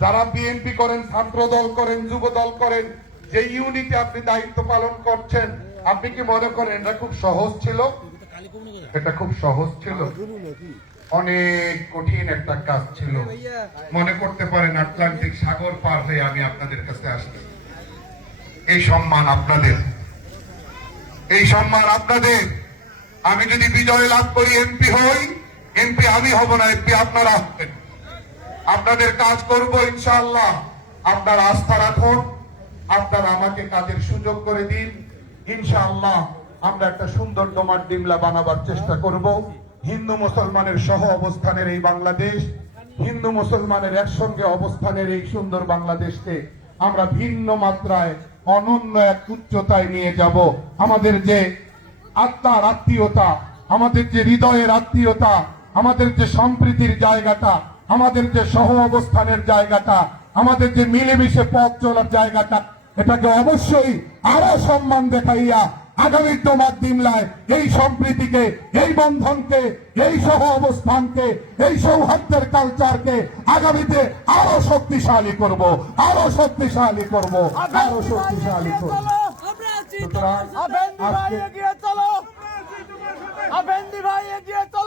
যারা বিএনপি করেন, ছাত্র দল করেন, যুব দল করেন, যে ইউনিটে আপনি দায়িত্ব পালন করছেন, আপনি কি মনে করেন এটা খুব সহজ ছিল? এটা খুব সহজ ছিল? অনেক কঠিন একটা কাজ ছিল। মনে করতে পারেন আটলান্টিক সাগর পার হয়ে আমি আপনাদের কাছে আসছি। এই সম্মান আপনাদের, এই সম্মান আপনাদের। আমি যদি বিজয় লাভ করি, এমপি হই, এমপি আমি হব না, এমপি আপনারা হবেন। আপনাদের কাজ করব ইনশাআল্লাহ। আপনারা আস্থা রাখুন, আপনারা আমাকে কাজের সুযোগ করে দিন। ইনশাআল্লাহ আমরা একটা সুন্দর ডোমার ডিমলা বানাবার চেষ্টা করব। হিন্দু মুসলমানের সহ অবস্থানের এই বাংলাদেশ, হিন্দু মুসলমানের একসঙ্গে অবস্থানের এই সুন্দর বাংলাদেশকে আমরা ভিন্ন মাত্রায় অনন্য এক উচ্চতায় নিয়ে যাব। আমাদের যে আত্মার আত্মীয়তা, আমাদের যে হৃদয়ের আত্মীয়তা, আমাদের যে সম্প্রীতির জায়গাটা, আমাদের যে সহ অবস্থানের জায়গাটা, আমাদের যে মিলেমিশে পথ চলার জায়গাটা, এটাকে অবশ্যই আরো সম্মান দেখাইয়া আগামী ডোমার ডিমলায় এই সম্প্রীতিকে, এই বন্ধনকে, এই সহ অবস্থানকে, এই সৌহার্দ্যের কালচারকে আগামীতে আরো শক্তিশালী করব, আরো শক্তিশালী করব, আরো শক্তিশালী করব। আবেন্দি ভাই এগিয়ে চলো, আবেন্দি ভাই এগিয়ে চলো।